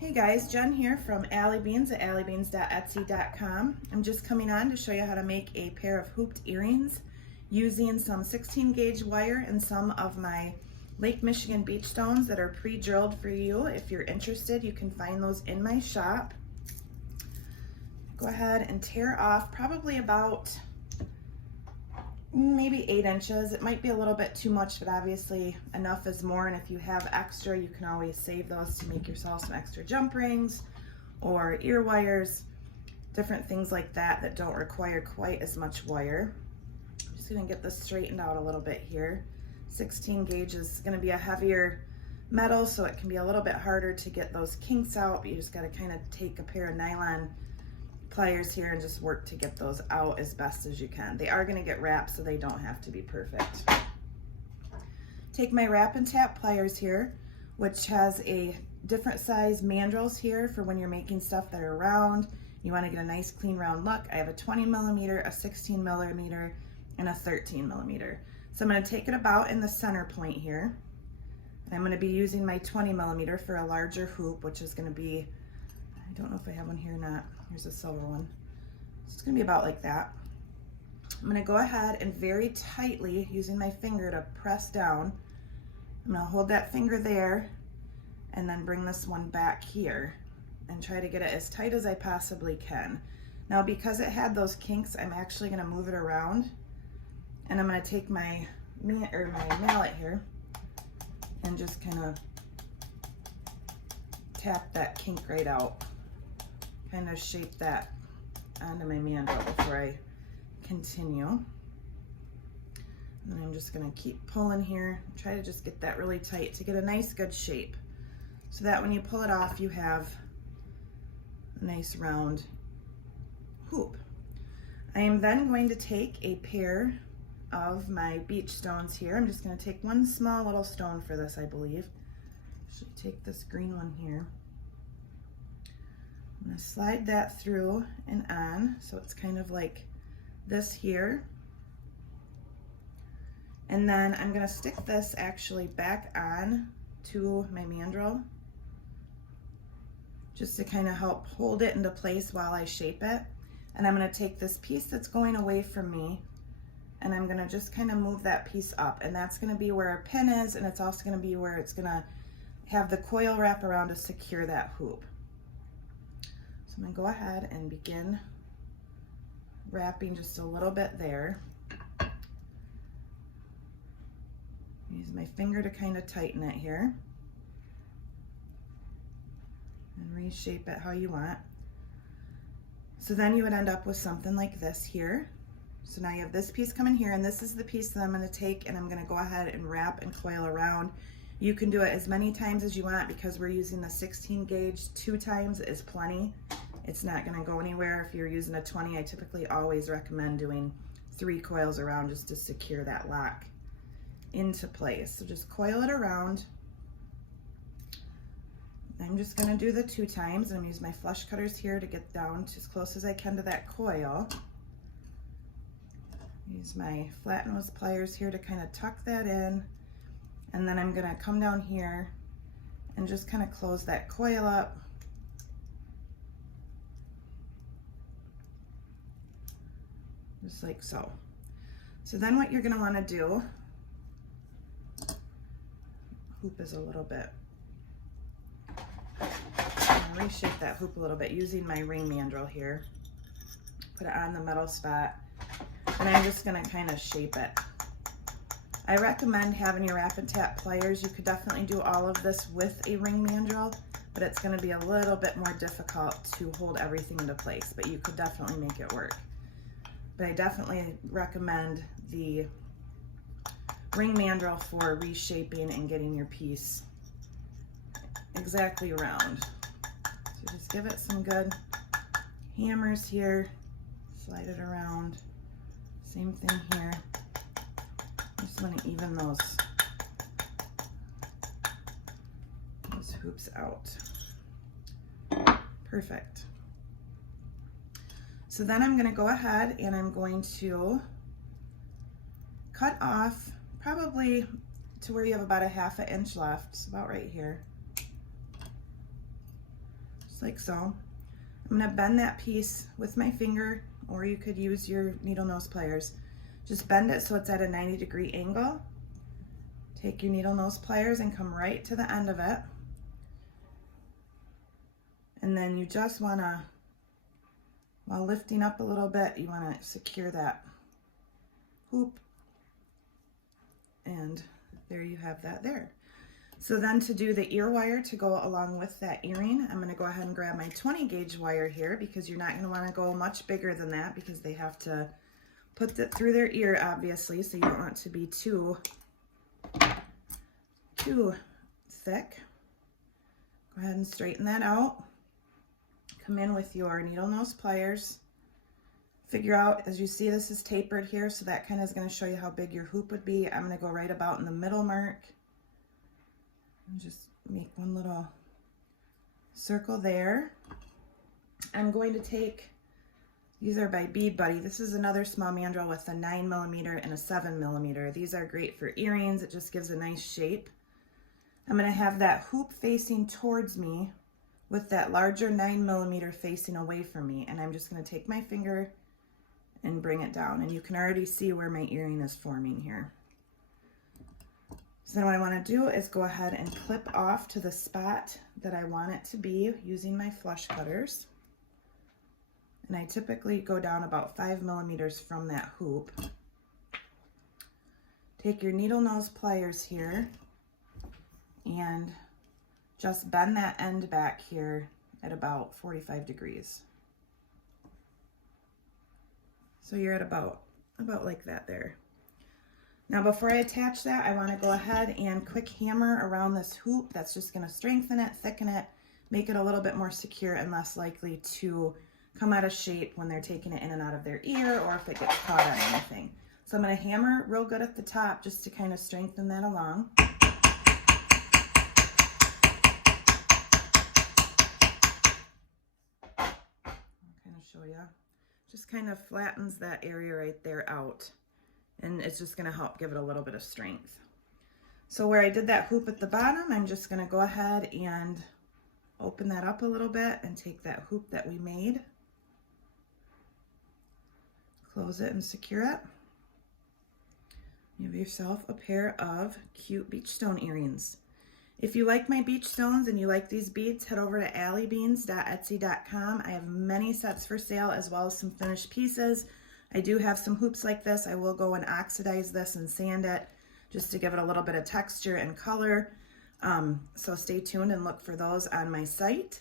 Hey guys, Jen here from Allie Beans at alliebeans.etsy.com. I'm just coming on to show you how to make a pair of hooped earrings using some 16 gauge wire and some of my Lake Michigan beach stones that are pre-drilled for you. If you're interested, you can find those in my shop. Go ahead and tear off probably about maybe 8 inches. It might be a little bit too much, but obviously enough is more, and if you have extra, you can always save those to make yourself some extra jump rings or ear wires, different things like that that don't require quite as much wire. I'm just gonna get this straightened out a little bit here. 16 gauge is gonna be a heavier metal, so it can be a little bit harder to get those kinks out, but you just gotta kind of take a pair of nylon pliers here and just work to get those out as best as you can. They are going to get wrapped, so they don't have to be perfect. Take my wrap and tap pliers here, which has a different size mandrels here for when you're making stuff that are round. You want to get a nice clean round look. I have a 20 millimeter, a 16 millimeter, and a 13 millimeter. So I'm going to take it about in the center point here, and I'm going to be using my 20 millimeter for a larger hoop, which is going to be, I don't know if I have one here or not. Here's a silver one. It's gonna be about like that. I'm gonna go ahead and very tightly, using my finger to press down, I'm gonna hold that finger there and then bring this one back here and try to get it as tight as I possibly can. Now, because it had those kinks, I'm actually gonna move it around, and I'm gonna take my mallet here and just kind of tap that kink right out. Kind of shape that onto my mandrel before I continue. And then I'm just gonna keep pulling here, try to just get that really tight to get a nice good shape, so that when you pull it off, you have a nice round hoop. I am then going to take a pair of my beach stones here. I'm just gonna take one small little stone for this, I believe. Should take this green one here. I'm gonna slide that through and on, so it's kind of like this here. And then I'm gonna stick this actually back on to my mandrel, just to kind of help hold it into place while I shape it. And I'm gonna take this piece that's going away from me, and I'm gonna just kind of move that piece up, and that's gonna be where our pin is, and it's also gonna be where it's gonna have the coil wrap around to secure that hoop. I'm gonna go ahead and begin wrapping just a little bit there. Use my finger to kind of tighten it here and reshape it how you want. So then you would end up with something like this here. So now you have this piece coming here, and this is the piece that I'm gonna take and I'm gonna go ahead and wrap and coil around. You can do it as many times as you want, because we're using the 16 gauge, 2 times is plenty. It's not gonna go anywhere. If you're using a 20, I typically always recommend doing 3 coils around just to secure that lock into place. So just coil it around. I'm just gonna do the 2 times, and I'm gonna use my flush cutters here to get down to as close as I can to that coil. Use my flat nose pliers here to kind of tuck that in, and then I'm gonna come down here and just kind of close that coil up. Just like so. So then what you're gonna wanna do, hoop is a little bit, I'm gonna reshape that hoop a little bit using my ring mandrel here. Put it on the metal spot, and I'm just gonna kind of shape it. I recommend having your wrap and tap pliers. You could definitely do all of this with a ring mandrel, but it's gonna be a little bit more difficult to hold everything into place, but you could definitely make it work. But I definitely recommend the ring mandrel for reshaping and getting your piece exactly round. So just give it some good hammers here, slide it around. Same thing here. I just want to even those hoops out. Perfect. So then I'm going to go ahead and I'm going to cut off probably to where you have about a 1/2 inch left, so about right here. just like so. I'm gonna bend that piece with my finger, or you could use your needle nose pliers. Just bend it so it's at a 90-degree angle. Take your needle nose pliers and come right to the end of it. And then you just wanna, while lifting up a little bit, you wanna secure that hoop. And there you have that there. So then to do the ear wire to go along with that earring, I'm gonna go ahead and grab my 20 gauge wire here, because you're not gonna wanna go much bigger than that, because they have to put it through their ear, obviously, so you don't want it to be too thick. Go ahead and straighten that out. Come in with your needle nose pliers. Figure out, as you see, this is tapered here, so that kind of is going to show you how big your hoop would be. I'm going to go right about in the middle mark and just make one little circle there. I'm going to take, these are by Bead Buddy. This is another small mandrel with a 9mm and a 7mm. These are great for earrings. It just gives a nice shape. I'm going to have that hoop facing towards me with that larger 9mm facing away from me, and I'm just going to take my finger and bring it down, and you can already see where my earring is forming here. So then what I want to do is go ahead and clip off to the spot that I want it to be using my flush cutters. And I typically go down about 5mm from that hoop. Take your needle nose pliers here and just bend that end back here at about 45 degrees. So you're at about like that there. Now before I attach that, I want to go ahead and quick hammer around this hoop. That's just going to strengthen it, thicken it, make it a little bit more secure and less likely to come out of shape when they're taking it in and out of their ear, or if it gets caught on anything. So I'm going to hammer real good at the top just to kind of strengthen that along. I'll kind of show you. Just kind of flattens that area right there out, and it's just going to help give it a little bit of strength. So where I did that hoop at the bottom, I'm just going to go ahead and open that up a little bit and take that hoop that we made, close it and secure it. You have yourself a pair of cute beach stone earrings. If you like my beach stones and you like these beads, head over to alliebeans.etsy.com. I have many sets for sale as well as some finished pieces. I do have some hoops like this. I will go and oxidize this and sand it just to give it a little bit of texture and color. So stay tuned and look for those on my site.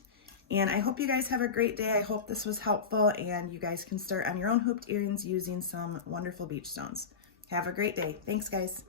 And I hope you guys have a great day. I hope this was helpful and you guys can start on your own hooped earrings using some wonderful beach stones. Have a great day. Thanks, guys.